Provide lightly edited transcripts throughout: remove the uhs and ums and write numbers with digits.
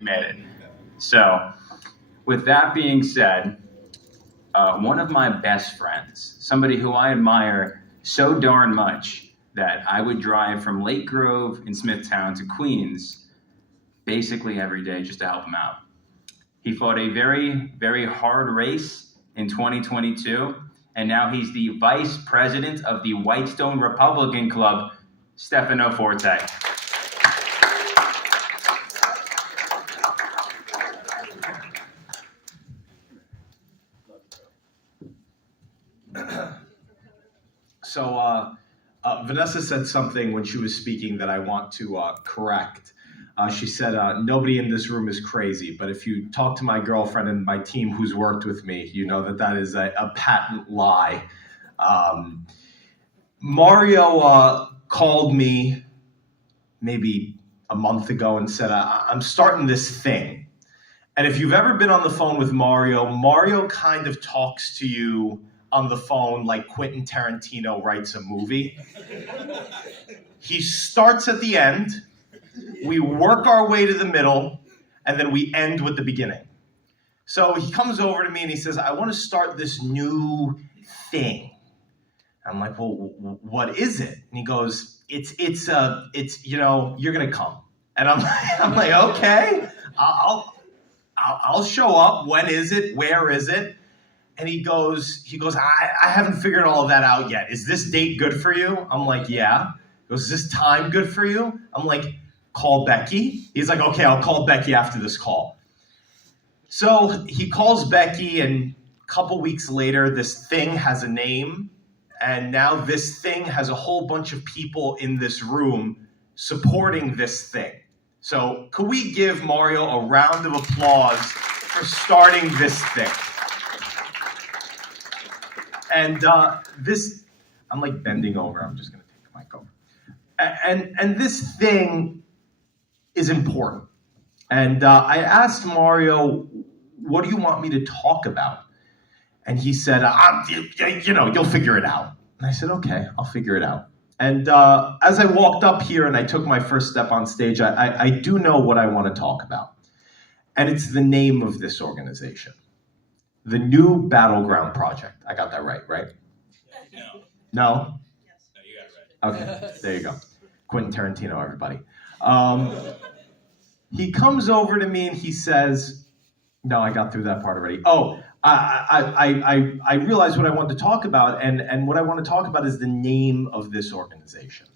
made it. So, with that being said, one of my best friends, somebody who I admire so darn much that I would drive from Lake Grove in Smithtown to Queens basically every day just to help him out. He fought a very, very hard race in 2022, and now he's the vice president of the Whitestone Republican Club, Stefano Forte. So Vanessa said something when she was speaking that I want to correct. She said, nobody in this room is crazy, but if you talk to my girlfriend and my team who's worked with me, you know that that is a patent lie. Mario called me maybe a month ago and said, I'm starting this thing. And if you've ever been on the phone with Mario, Mario kind of talks to you on the phone like Quentin Tarantino writes a movie. He starts at the end, we work our way to the middle, and then we end with the beginning. So he comes over to me and he says, I want to start this new thing. I'm like, well, what is it? And he goes, it's you're gonna come. And I'm like, okay, I'll show up. When is it? Where is it? And he goes, I haven't figured all of that out yet. Is this date good for you? I'm like, yeah. He goes, is this time good for you? I'm like, call Becky. He's like, okay, I'll call Becky after this call. So he calls Becky, and a couple weeks later, this thing has a name. And now this thing has a whole bunch of people in this room supporting this thing. So could we give Mario a round of applause for starting this thing? And I'm like bending over. I'm just going to take the mic over. And this thing is important. And I asked Mario, what do you want me to talk about? And he said, you'll figure it out. And I said, okay, I'll figure it out. And as I walked up here and I took my first step on stage, I do know what I want to talk about. And it's the name of this organization. The New Battleground Project. I got that right? No. No? Yes. No, you got it right. Okay, there you go. Quentin Tarantino, everybody. He comes over to me and he says, no, I got through that part already. Oh, I realized what I wanted to talk about, and what I want to talk about is the name of this organization.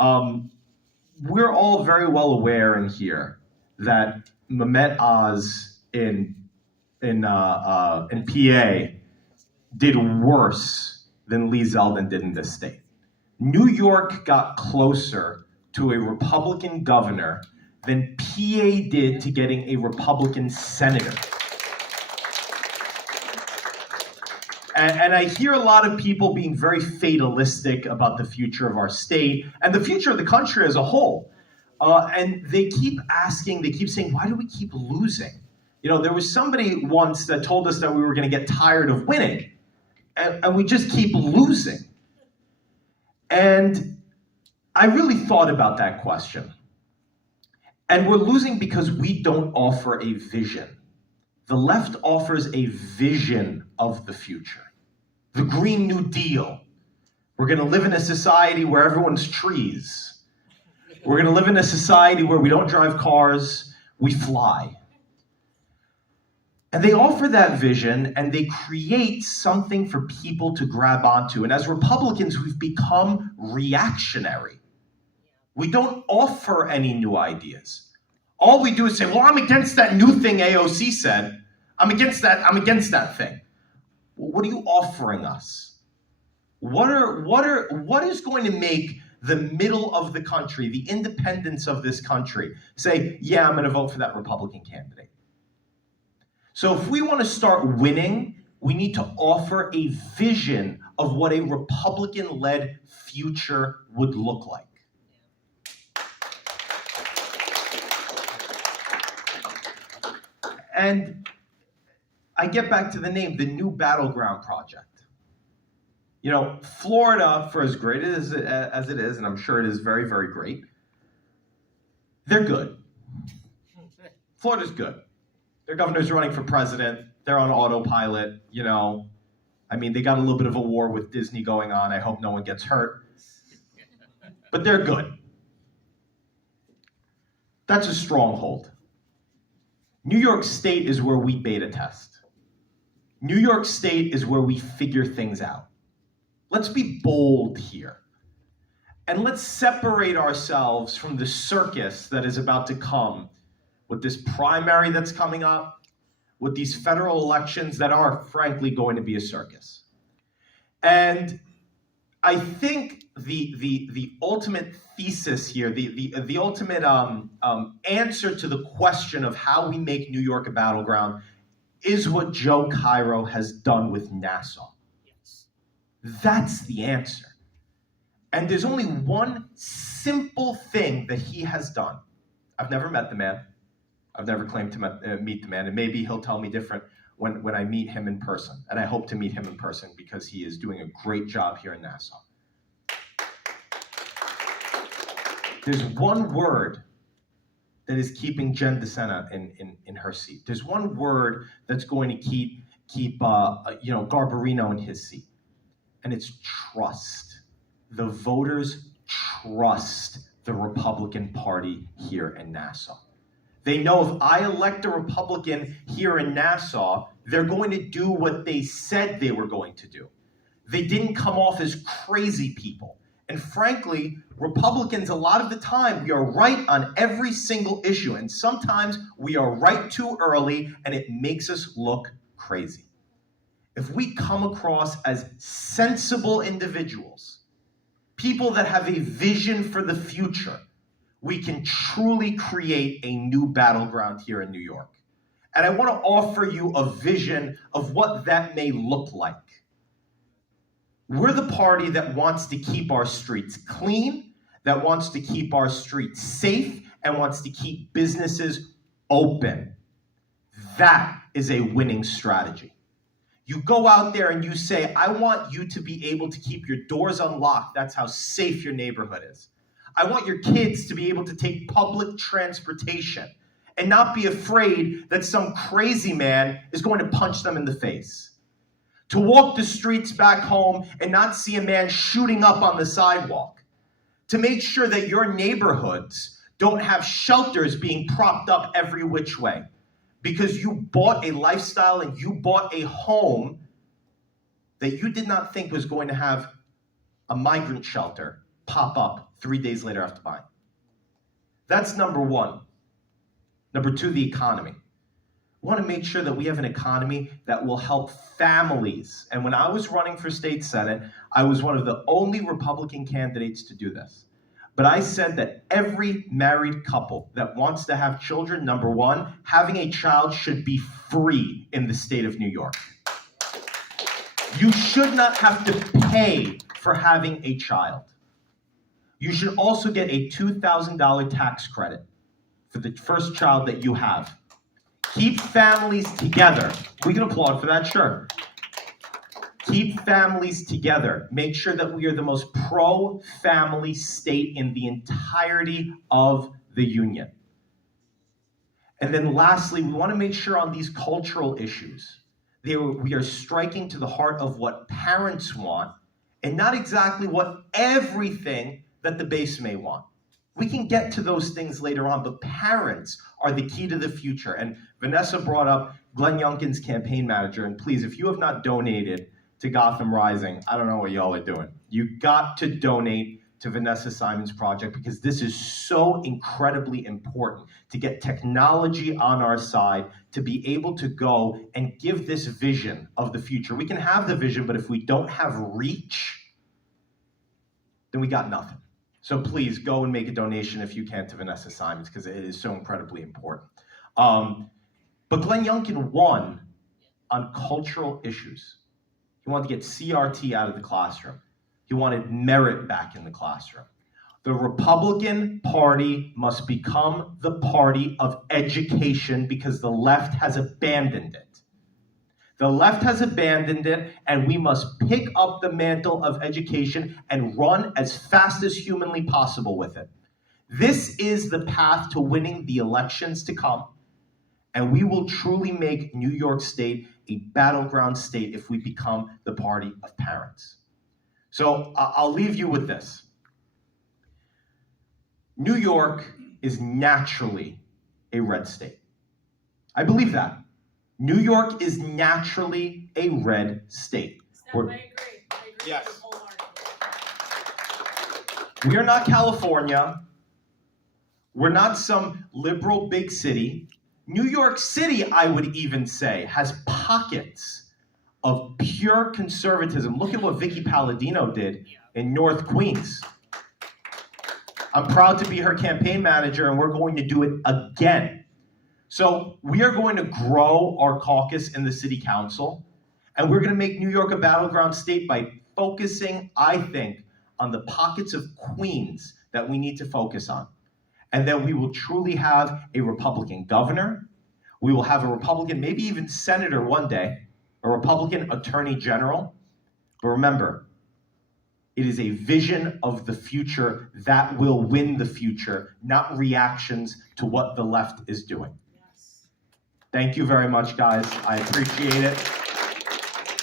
We're all very well aware in here that Mehmet Oz in PA did worse than Lee Zeldin did in this state. New York got closer to a Republican governor than PA did to getting a Republican senator. And I hear a lot of people being very fatalistic about the future of our state and the future of the country as a whole. And they keep saying, why do we keep losing? You know, there was somebody once that told us that we were going to get tired of winning, and we just keep losing. And I really thought about that question. And we're losing because we don't offer a vision. The left offers a vision of the future. The Green New Deal. We're going to live in a society where everyone's trees. We're going to live in a society where we don't drive cars, we fly. And they offer that vision, and they create something for people to grab onto. And as Republicans, we've become reactionary. We don't offer any new ideas. All we do is say, well, I'm against that new thing AOC said. I'm against that thing. Well, what are you offering us? What is going to make the middle of the country, the independence of this country, say, yeah, I'm going to vote for that Republican candidate? So if we want to start winning, we need to offer a vision of what a Republican-led future would look like. And I get back to the name, the New Battleground Project. You know, Florida, for as great as it is, and I'm sure it is very, very great, they're good. Florida's good. Their governor's running for president. They're on autopilot, you know. I mean, they got a little bit of a war with Disney going on. I hope no one gets hurt. But they're good. That's a stronghold. New York State is where we beta test. New York State is where we figure things out. Let's be bold here. And let's separate ourselves from the circus that is about to come with this primary that's coming up, with these federal elections that are, frankly, going to be a circus. And I think the ultimate thesis here, the ultimate answer to the question of how we make New York a battleground is what Joe Cairo has done with Nassau. Yes. That's the answer. And there's only one simple thing that he has done. I've never met the man. I've never claimed to meet the man, and maybe he'll tell me different when I meet him in person. And I hope to meet him in person because he is doing a great job here in Nassau. There's one word that is keeping Jen DeSena in her seat. There's one word that's going to keep Garbarino in his seat, and it's trust. The voters trust the Republican Party here in Nassau. They know if I elect a Republican here in Nassau, they're going to do what they said they were going to do. They didn't come off as crazy people. And frankly, Republicans, a lot of the time, we are right on every single issue. And sometimes we are right too early, and it makes us look crazy. If we come across as sensible individuals, people that have a vision for the future, we can truly create a new battleground here in New York. And I want to offer you a vision of what that may look like. We're the party that wants to keep our streets clean, that wants to keep our streets safe, and wants to keep businesses open. That is a winning strategy. You go out there and you say, I want you to be able to keep your doors unlocked. That's how safe your neighborhood is. I want your kids to be able to take public transportation and not be afraid that some crazy man is going to punch them in the face. To walk the streets back home and not see a man shooting up on the sidewalk. To make sure that your neighborhoods don't have shelters being propped up every which way. Because you bought a lifestyle and you bought a home that you did not think was going to have a migrant shelter pop up 3 days later after buying. That's number one. Number two, the economy. We want to make sure that we have an economy that will help families. And when I was running for state senate, I was one of the only Republican candidates to do this. But I said that every married couple that wants to have children, number one, having a child should be free in the state of New York. You should not have to pay for having a child. You should also get a $2,000 tax credit for the first child that you have. Keep families together. We can applaud for that, sure. Keep families together. Make sure that we are the most pro-family state in the entirety of the union. And then lastly, we want to make sure on these cultural issues, we are striking to the heart of what parents want and not exactly what everything that the base may want. We can get to those things later on, but parents are the key to the future. And Vanessa brought up Glenn Youngkin's campaign manager. And please, if you have not donated to Gotham Rising, I don't know what y'all are doing. You got to donate to Vanessa Simon's project because this is so incredibly important to get technology on our side to be able to go and give this vision of the future. We can have the vision, but if we don't have reach, then we got nothing. So please go and make a donation if you can to Vanessa Simons because it is so incredibly important. But Glenn Youngkin won on cultural issues. He wanted to get CRT out of the classroom. He wanted merit back in the classroom. The Republican Party must become the party of education because the left has abandoned it. The left has abandoned it, and we must pick up the mantle of education and run as fast as humanly possible with it. This is the path to winning the elections to come. And we will truly make New York State a battleground state if we become the party of parents. So I'll leave you with this. New York is naturally a red state. I believe that. New York is naturally a red state. I agree. Yes. Wholeheartedly. We are not California. We're not some liberal big city. New York City, I would even say, has pockets of pure conservatism. Look at what Vicky Palladino did in North Queens. I'm proud to be her campaign manager, and we're going to do it again. So we are going to grow our caucus in the city council, and we're going to make New York a battleground state by focusing, I think, on the pockets of Queens that we need to focus on. And then we will truly have a Republican governor. We will have a Republican, maybe even senator one day, a Republican attorney general. But remember, it is a vision of the future that will win the future, not reactions to what the left is doing. Yes. Thank you very much, guys. I appreciate it.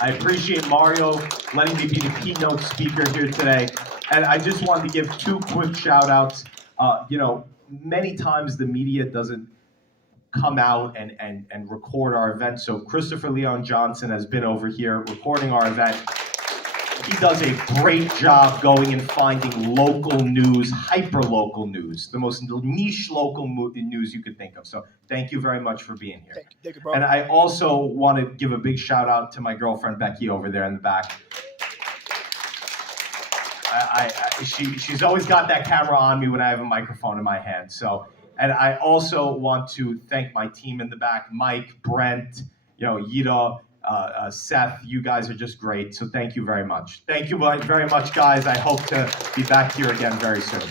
I appreciate Mario letting me be the keynote speaker here today. And I just wanted to give two quick shout outs. Many times the media doesn't come out and record our event. So Christopher Leon Johnson has been over here recording our event. He does a great job going and finding local news, hyper-local news, the most niche local news you could think of. So thank you very much for being here. Thank you, bro. And I also want to give a big shout out to my girlfriend Becky over there in the back. She's always got that camera on me when I have a microphone in my hand. So, and I also want to thank my team in the back, Mike, Brent, Yida, Seth. You guys are just great. So thank you very much. Thank you very much, guys. I hope to be back here again very soon.